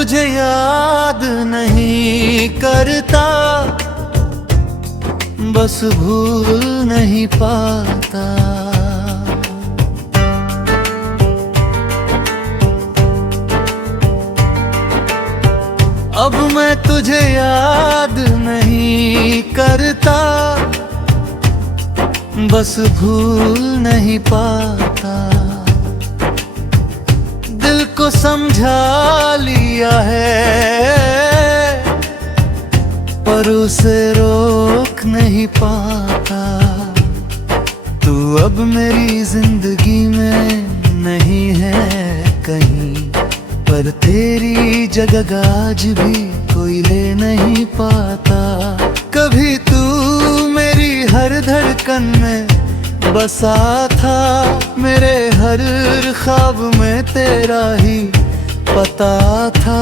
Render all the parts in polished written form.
तुझे याद नहीं करता, बस भूल नहीं पाता। अब मैं तुझे याद नहीं करता, बस भूल नहीं पाता। दिल को समझा लिया है, पर उसे रोक नहीं पाता। तू अब मेरी जिंदगी में नहीं है कहीं, पर तेरी जगह आज भी कोई ले नहीं पाता। कभी तू मेरी हर धड़कन में बसा था, मेरे हर ख्वाब में तेरा ही पता था।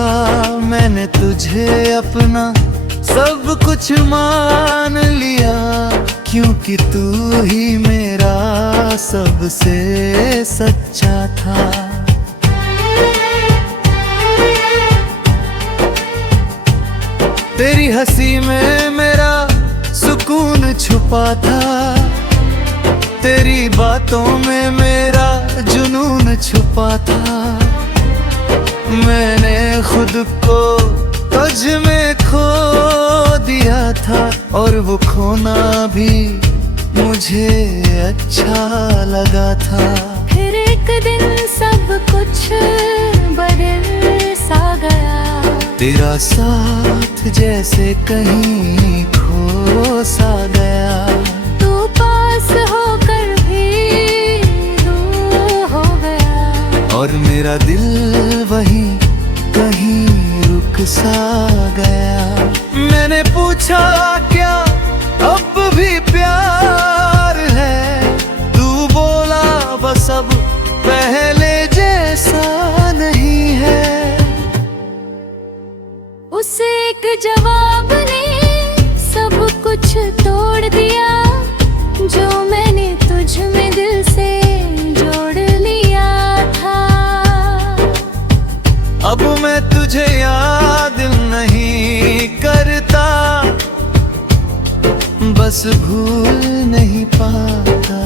मैंने तुझे अपना सब कुछ मान लिया, क्योंकि तू ही मेरा सबसे सच्चा था। तेरी हंसी में मेरा सुकून छुपा था, तेरी बातों में मेरा जुनून छुपा था। मैंने खुद को तुझ में खो दिया था, और वो खोना भी मुझे अच्छा लगा था। फिर एक दिन सब कुछ बदल सा गया, तेरा साथ जैसे कहीं खो सा गया। तू पास होकर भी दूर हो गया, और मेरा दिल वहीं कहीं रुक सा गया। मैंने पूछा क्या अब भी प्यार है, तू बोला बस अब पहले जैसा नहीं है। उस एक जवाब ने सब कुछ तोड़ दिया, जो मैंने तुझ में दिल से जोड़ लिया था। अब मैं तुझे याद नहीं करता, बस भूल नहीं पाता।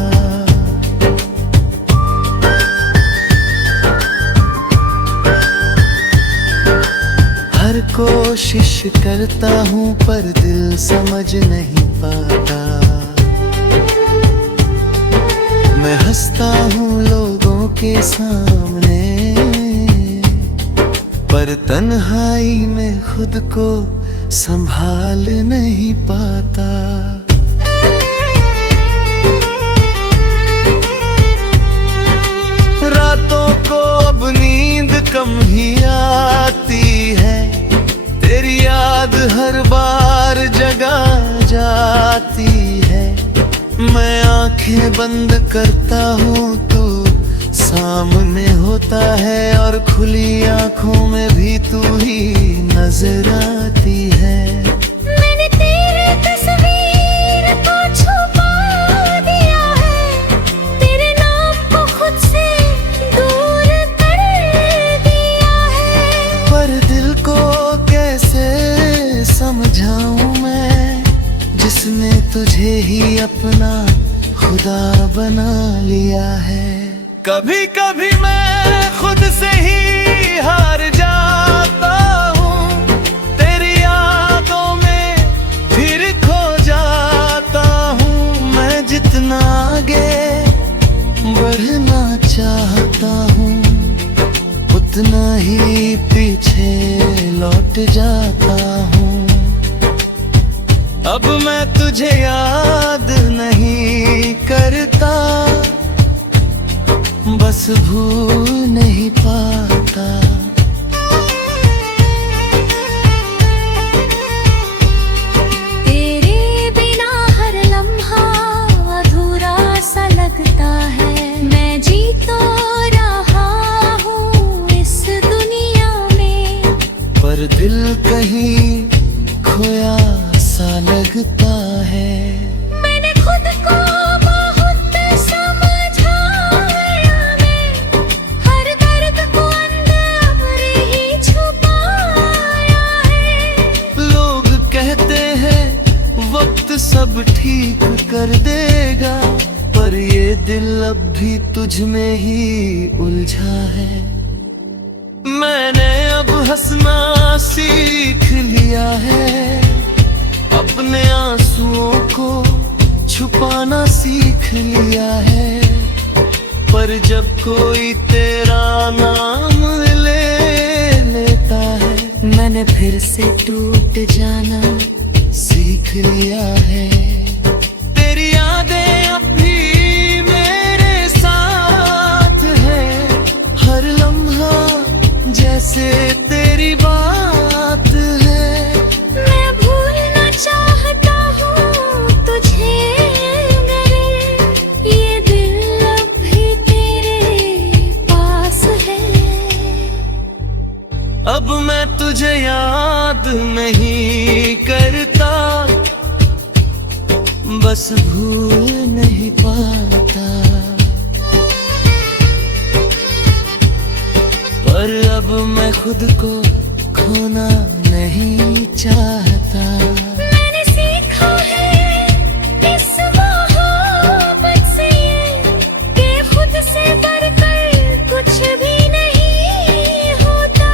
हर कोशिश करता हूँ पर दिल समझ नहीं पाता। मैं हंसता हूँ लोगों के सामने, पर तन्हाई में खुद को संभाल नहीं पाता। रातों को अब नींद कम ही आती है, तेरी याद हर बार जगा जाती है। मैं आंखें बंद करता हूँ तो सामने होता है, और खुली आंखों में भी तू ही नजर आती है। मैंने तेरी तस्वीर को छुपा दिया है, तेरे नाम को खुद से दूर कर दिया है। पर दिल को कैसे समझाऊं मैं, जिसने तुझे ही अपना खुदा बना लिया है। कभी कभी मैं खुद से ही हार जाता हूँ, तेरी यादों में फिर खो जाता हूँ। मैं जितना आगे बढ़ना चाहता हूँ, उतना ही पीछे लौट जाता हूँ। अब मैं तुझे याद नहीं करता, बस भूल नहीं पाता। तेरे बिना हर लम्हा अधूरा सा लगता है। मैं जी तो रहा हूँ इस दुनिया में, पर दिल कहीं खोया सा लगता है। मैंने खुद को बहुत समझाया, मैं हर दर्द को अंदर ही छुपा सब ठीक कर देगा, पर ये दिल अब भी तुझ में ही उलझा है। मैंने अब हंसना सीख लिया है, अपने आंसुओं को छुपाना सीख लिया है, पर जब कोई तेरा नाम ले लेता है, मैंने फिर से टूट जाना सीख लिया है। तेरी यादें अब भी मेरे साथ है, हर लम्हा जैसे तेरी बात है। मैं भूलना चाहता हूँ तुझे, मगर ये दिल अब भी तेरे पास है। अब मैं तुझे याद नहीं करता, बस भूल नहीं पाता, पर अब मैं खुद को खोना नहीं चाहता। मैंने सीखा है इस मोहब्बत से ये, कि खुद से बढ़कर कुछ भी नहीं होता।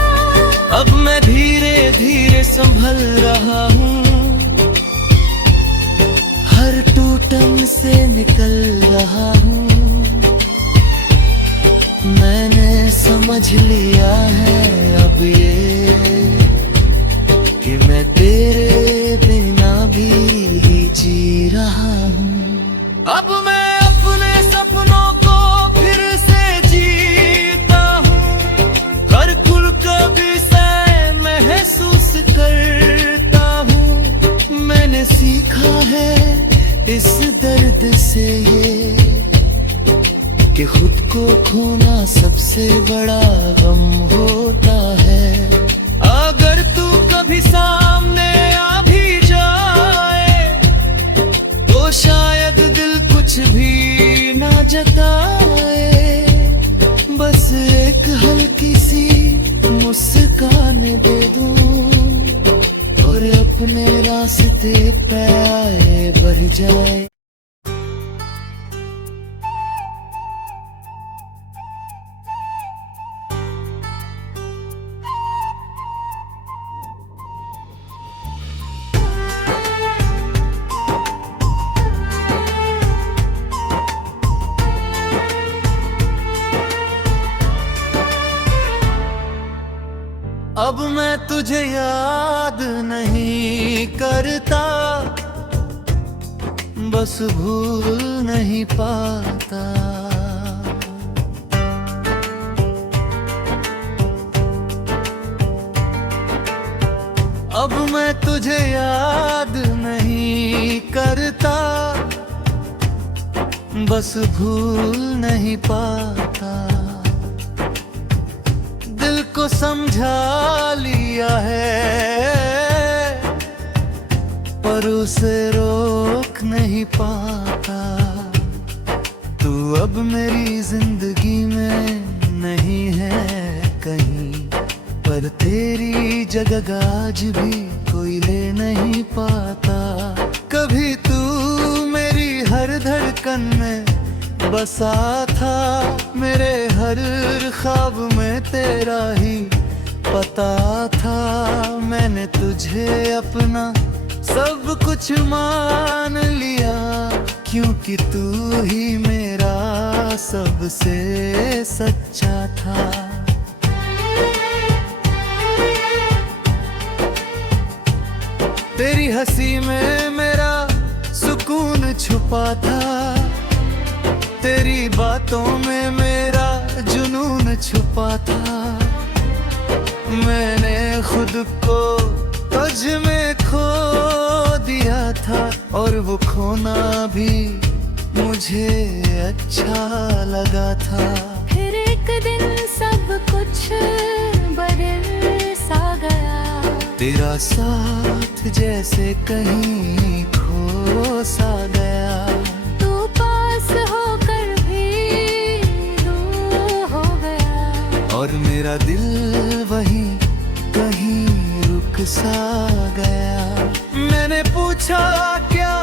अब मैं धीरे धीरे संभल रहा हूँ, हर टूटन से निकल रहा हूँ। मैंने समझ लिया है अब ये, कि मैं तेरे बिना भी जी रहा हूँ। अब मैं अपने सपनों को फिर से जीता हूँ, हर खुल कभी से महसूस करता हूँ। मैंने सीखा है इस दर्द से ये, कि खुद को खोना सबसे बड़ा गम होता है। अगर तू कभी सामने आ भी जाए, तो शायद दिल कुछ भी ना जताए, बस एक हल्की सी मुस्कान दे दूं, और अपने रास्ते पे आए बढ़ जाए। अब मैं तुझे याद नहीं करता, बस भूल नहीं पाता। अब मैं तुझे याद नहीं करता, बस भूल नहीं पाता। दिल को समझा लिया है, पर उसे रोक नहीं पाता। तू अब मेरी जिंदगी में नहीं है कहीं, पर तेरी जगह आज भी कोई ले नहीं पाता। कभी तू मेरी हर धड़कन में बसा था, मेरे हर ख्वाब में तेरा ही पता था। मैंने तुझे अपना सब कुछ मान लिया, क्योंकि तू ही मेरा सबसे सच्चा था। तेरी हंसी में मेरा सुकून छुपा था, तेरी बातों में मेरा जुनून छुपा था। मैंने खुद को तुझ में खो दिया था, और वो खोना भी मुझे अच्छा लगा था। फिर एक दिन सब कुछ बदल सा गया, तेरा साथ जैसे कहीं खो सा गया। तू पास होकर भी दूर हो गया, और मेरा दिल वहीं कहीं रुक सा गया। मैंने पूछा क्या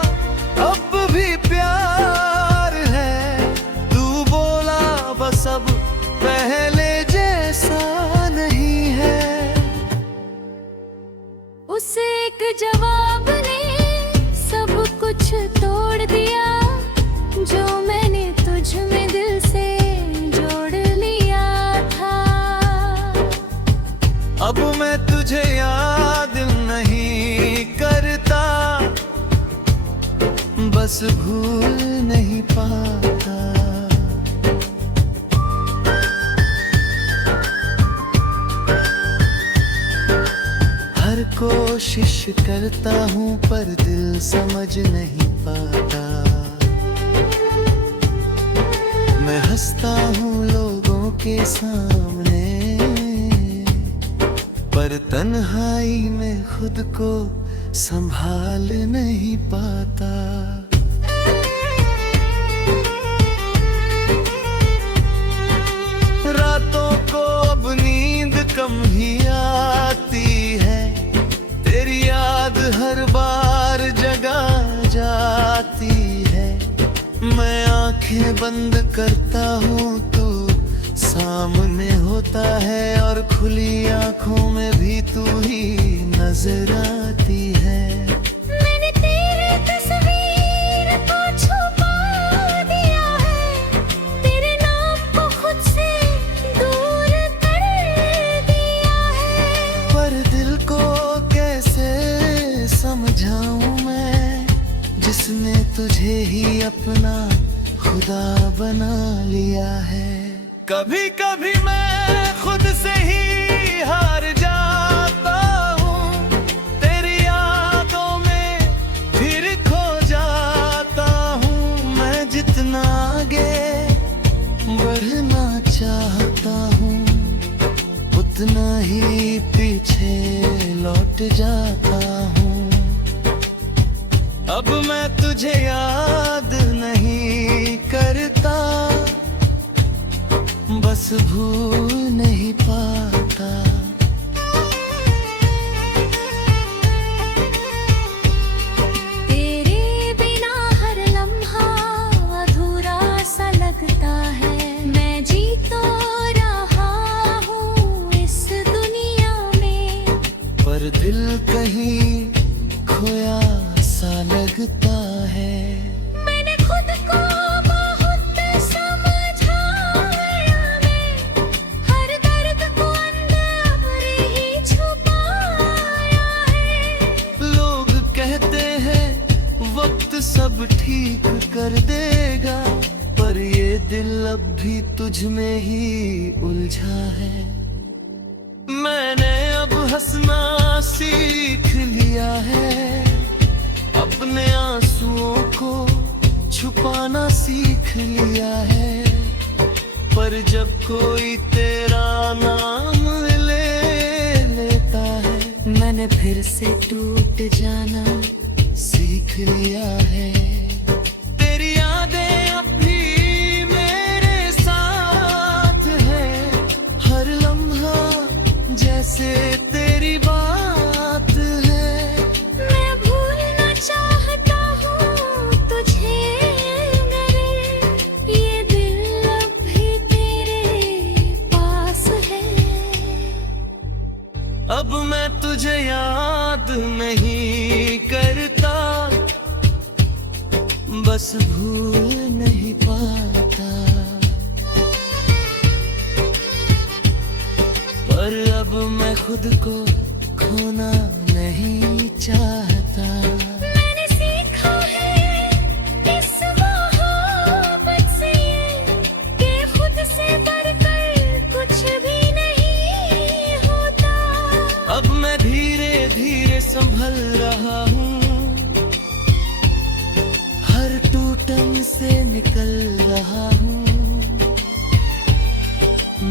जवाब ने सब कुछ तोड़ दिया, जो मैंने तुझ में दिल से जोड़ लिया था। अब मैं तुझे याद नहीं करता, बस भूल नहीं पाता। हर कोशिश करता हूँ पर दिल समझ नहीं पाता। मैं हंसता हूँ लोगों के सामने, पर तन्हाई में खुद को संभाल नहीं पाता। रातों को अब नींद कम ही आती है, तेरी याद हर बार जगा जाती है। मैं आंखें बंद करता हूँ तो सामने होता है, और खुली आंखों में भी तू ही नजर आती है। मैंने तेरी तस्वीर को छुपा दिया है, तेरे नाम को खुद से दूर कर दिया है। पर दिल को कैसे समझाऊं मैं, जिसने तुझे ही अपना खुदा बना लिया है। कभी कभी मैं खुद से ही हार जाता हूँ, तेरी यादों में फिर खो जाता हूँ। मैं जितना आगे बढ़ना चाहता हूँ, उतना ही पीछे लौट जाता हूँ। अब मैं तुझे याद नहीं करता, बस भूल नहीं पाता। तेरे बिना हर लम्हा अधूरा सा लगता है। मैं जी तो रहा हूँ इस दुनिया में, पर दिल कहीं खोया सा लगता है। मैंने खुद को बहुत समझाया, मैं हर दर्द को अंदर ही छुपाया है। लोग कहते हैं वक्त सब ठीक कर देगा, पर ये दिल अब भी तुझ में ही उलझा है। मैंने अब हंसना सीख लिया है, अपने आंसुओं को छुपाना सीख लिया है। पर जब कोई तेरा नाम ले लेता है, मैंने फिर से टूट जाना सीख लिया है। तेरी यादें अब भी मेरे साथ है, हर लम्हा जैसे तेरी बात है। मैं भूलना चाहता हूँ तुझे, मगर ये दिल अब भी तेरे पास है। अब मैं तुझे याद नहीं करता, बस भूल नहीं पाता। पर अब मैं खुद को खोना नहीं चाहता। मैंने सीखा है इस मोहब्बत से ये, कि खुद से बढ़कर कुछ भी नहीं होता। अब मैं धीरे धीरे संभल रहा हूँ, हर टूटन से निकल रहा हूँ।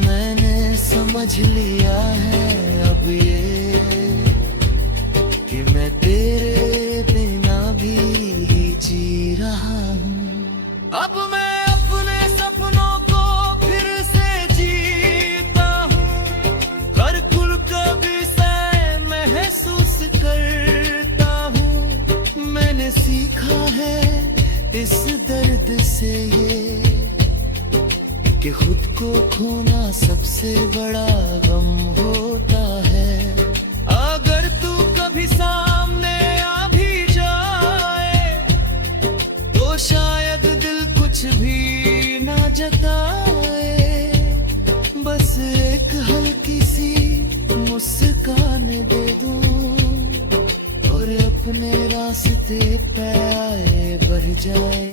मैंने समझ लिया है अब ये, कि मैं तेरे बिना भी जी रहा हूँ। अब मैं अपने सपनों को फिर से जीता हूँ, हर कुल कभी से महसूस करता हूँ। मैंने सीखा है इस दर्द से ये, कि खुद को खोना सबसे बड़ा गम होता है। अगर तू कभी सामने मुस्कान दे दूं और अपने रास्ते पे आए बढ़ जाए।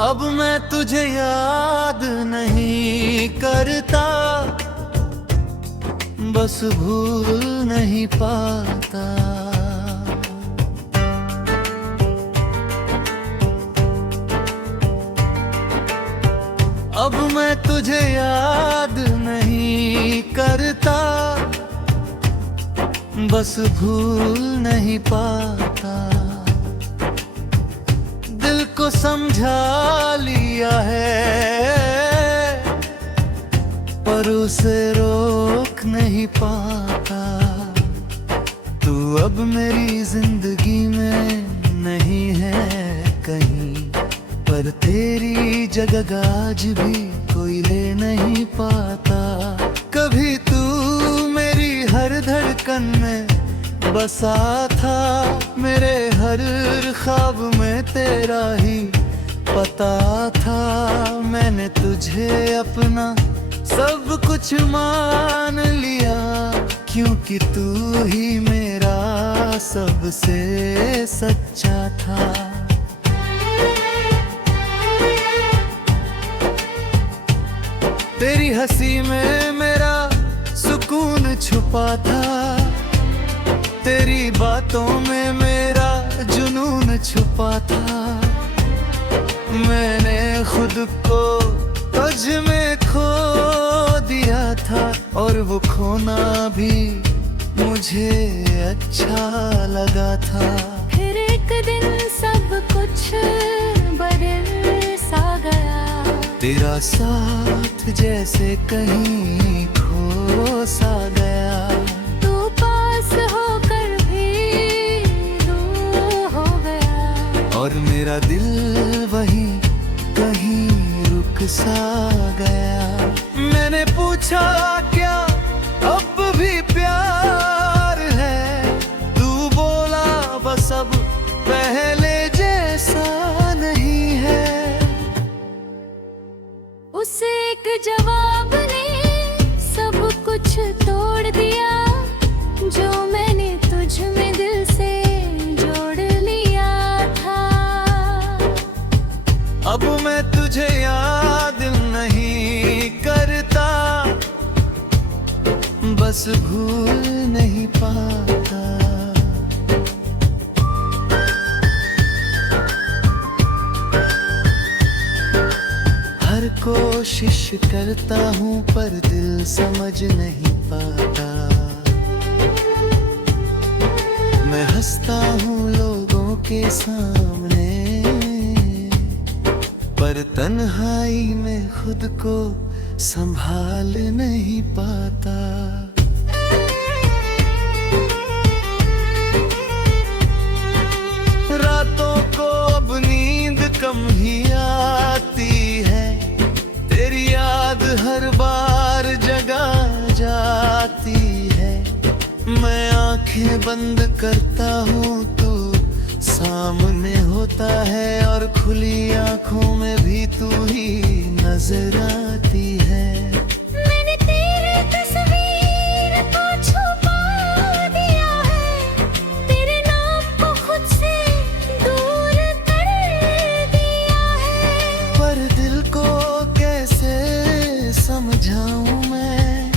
अब मैं तुझे याद नहीं करता, बस भूल नहीं पाता। अब मैं तुझे याद नहीं करता, बस भूल नहीं पाता। दिल को समझा लिया है पर उसे रोक नहीं पाता। तू अब मेरी जिंदगी में नहीं है कहीं, पर तेरी जगह आज भी कोई ले नहीं पाता। कभी तू मेरी हर धड़कन में बसा था, मेरे हर ख्वाब में तेरा ही पता था। मैंने तुझे अपना सब कुछ मान लिया, क्योंकि तू ही मेरा सबसे सच्चा था। तेरी हंसी में मेरा सुकून छुपा था, तेरी बातों में मेरा जुनून छुपा था। मैंने खुद को तुझ में खो दिया था, और वो खोना भी मुझे अच्छा लगा था। फिर एक दिन सब कुछ बदल सा गया, तेरा साथ जैसे कहीं खो सा गया। तू पास होकर भी दूर हो गया, और मेरा दिल वहीं कहीं रुक सा गया। मैंने पूछा क्या अब भी प्यार है, तू बोला बस अब पहले जैसा नहीं है। उसे एक जवाब ने सब कुछ तोड़ दिया, जो मैंने तुझ में दिल से जोड़ लिया था। अब मैं तुझे याद नहीं करता, बस भूल नहीं पाता। हर कोशिश करता हूँ पर दिल समझ नहीं पाता। मैं हंसता हूँ लोगों के सामने, पर तन्हाई में खुद को संभाल नहीं पाता। रातों को अब नींद कम ही आती है, तेरी याद हर बार जगा जाती है। मैं आंखें बंद करता हूँ तो सामने होता है, और खुली आंखों में भी तू ही नजर आती है। मैंने तेरी तस्वीर को छुपा दिया है, तेरे नाम को खुद से दूर कर दिया है। पर दिल को कैसे समझाऊं मैं,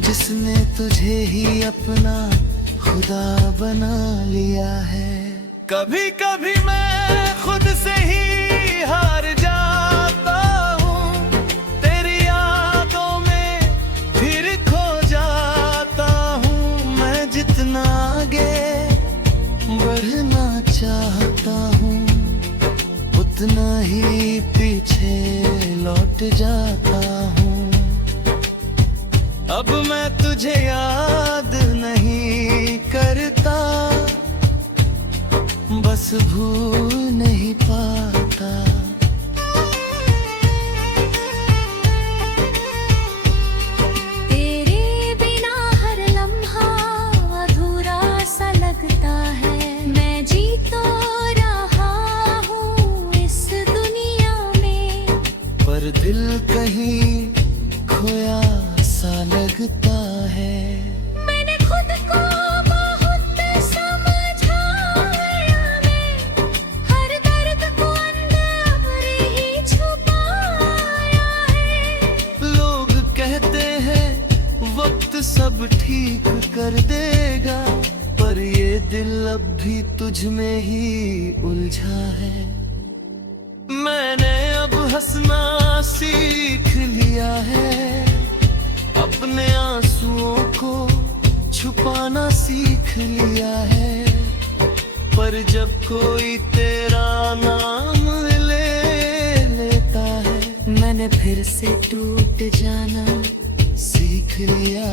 जिसने तुझे ही अपना खुदा बना लिया है। कभी कभी मैं खुद से ही हार जाता हूँ, तेरी यादों में फिर खो जाता हूँ। मैं जितना आगे बढ़ना चाहता हूँ, उतना ही पीछे लौट जाता हूँ। अब मैं तुझे याद नहीं करता, बस भूल नहीं पाता। लगता है। मैंने खुद को बहुत समझाया, मैं हर दर्द को अंदर ही छुपाया है। लोग कहते हैं वक्त सब ठीक कर देगा, पर ये दिल अब भी तुझ में ही उलझा है। मैंने अब हंसना सीख लिया है, अपने आंसुओं को छुपाना सीख लिया है। पर जब कोई तेरा नाम ले लेता है, मैंने फिर से टूट जाना सीख लिया